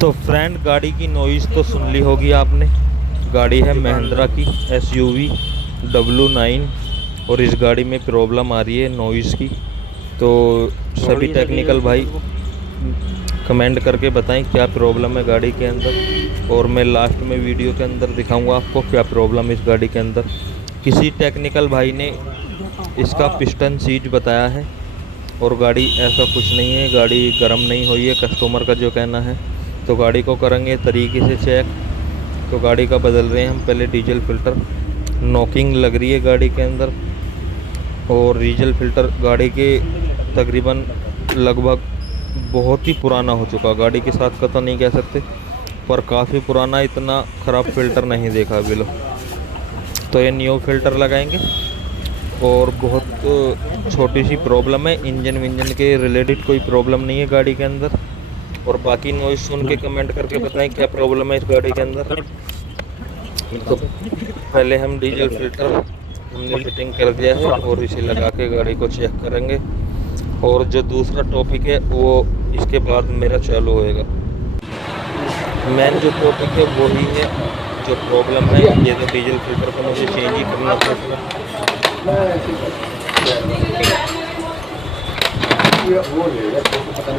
तो फ्रेंड, गाड़ी की नॉइज़ तो सुन ली होगी आपने। गाड़ी है महिंद्रा की SUV W9 और इस गाड़ी में प्रॉब्लम आ रही है नॉइज़ की। तो सभी टेक्निकल भाई कमेंट करके बताएं क्या प्रॉब्लम है गाड़ी के अंदर, और मैं लास्ट में वीडियो के अंदर दिखाऊंगा आपको क्या प्रॉब्लम है इस गाड़ी के अंदर। किसी टेक्निकल भाई ने इसका पिस्टन सीज बताया है और गाड़ी ऐसा कुछ नहीं है, गाड़ी गर्म नहीं हुई है कस्टमर का जो कहना है। तो गाड़ी को करेंगे तरीके से चेक। तो गाड़ी का बदल रहे हैं हम पहले डीजल फ़िल्टर। नॉकिंग लग रही है गाड़ी के अंदर, और डीजल फ़िल्टर गाड़ी के तकरीबन लगभग बहुत ही पुराना हो चुका। गाड़ी के साथ का तो नहीं कह सकते, पर काफ़ी पुराना, इतना ख़राब फ़िल्टर नहीं देखा बिलो। तो ये न्यू फ़िल्टर लगाएंगे। और बहुत छोटी सी प्रॉब्लम है, इंजन विंजन के रिलेटेड कोई प्रॉब्लम नहीं है गाड़ी के अंदर। और बाकी नॉइज़ सुन के कमेंट करके बताएं क्या प्रॉब्लम है इस गाड़ी के अंदर। तो पहले हम डीजल फ़िल्टर हमने फिटिंग कर दिया है और इसे लगा के गाड़ी को चेक करेंगे। और जो दूसरा टॉपिक है वो इसके बाद मेरा चालू होएगा। मेन जो टॉपिक है वही है जो प्रॉब्लम है। ये तो डीजल फ़िल्टर को मुझे चेंज ही करना पड़ेगा।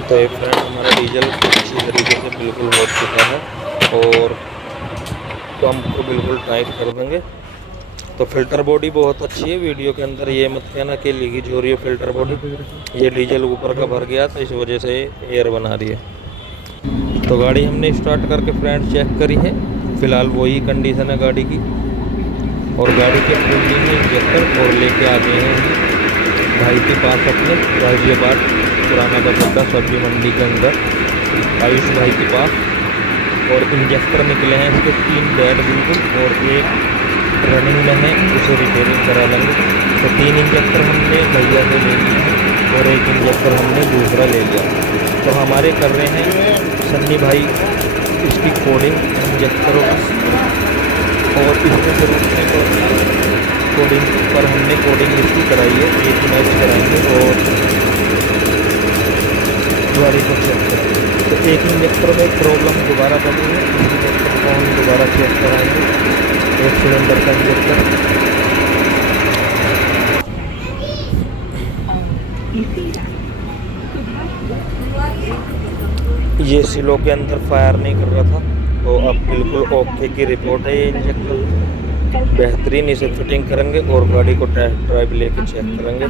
तो ये फ्रेंड हमारा डीजल अच्छी तरीके से बिल्कुल हो चुका है और पंप को बिल्कुल टाइट कर देंगे। तो फ़िल्टर बॉडी बहुत अच्छी है, वीडियो के अंदर ये मत कहना कि लीकेज हो रही है फ़िल्टर बॉडी। ये डीजल ऊपर का भर गया तो इस वजह से एयर बना रही है। तो गाड़ी हमने स्टार्ट करके फ्रेंड चेक करी है, फ़िलहाल वही कंडीशन है गाड़ी की। और गाड़ी के कूलिंग इंजेक्टर और लेके आ गए हैं भाई के पास अपने गाज़ियाबाद पुराना बजटा सब्जी मंडी के अंदर आयुष भाई के पास। और इंजेक्टर निकले हैं इसके 3 बेड बिल्कुल, और एक रनिंग में है, उसे रिपेयरिंग करा लेंगे। तो 3 इंजेक्टर हमने भैया से ले लिए और एक इंजेक्टर हमने दूसरा ले लिया। तो हमारे कर रहे हैं सन्नी भाई इसकी कोडिंग इंजेक्टरों की, और इसमें फिर कोडिंग पर हमने कोडिंग इसकी कराई है, एक मैच कराएंगे और गाड़ी को चेक करेंगे। तो एक इंजेक्टर में प्रॉब्लम दोबारा बनी है, इस इंजेक्टर को हम दोबारा चेक कराएंगे। एक सिलेंडर का इंजेक्टर ये सिलो के अंदर फायर नहीं कर रहा था, तो अब बिल्कुल ओके की रिपोर्ट है। ये इंजेक्टर बेहतरीन, इसे फिटिंग करेंगे और गाड़ी को टेस्ट ड्राइव लेके चेक करेंगे।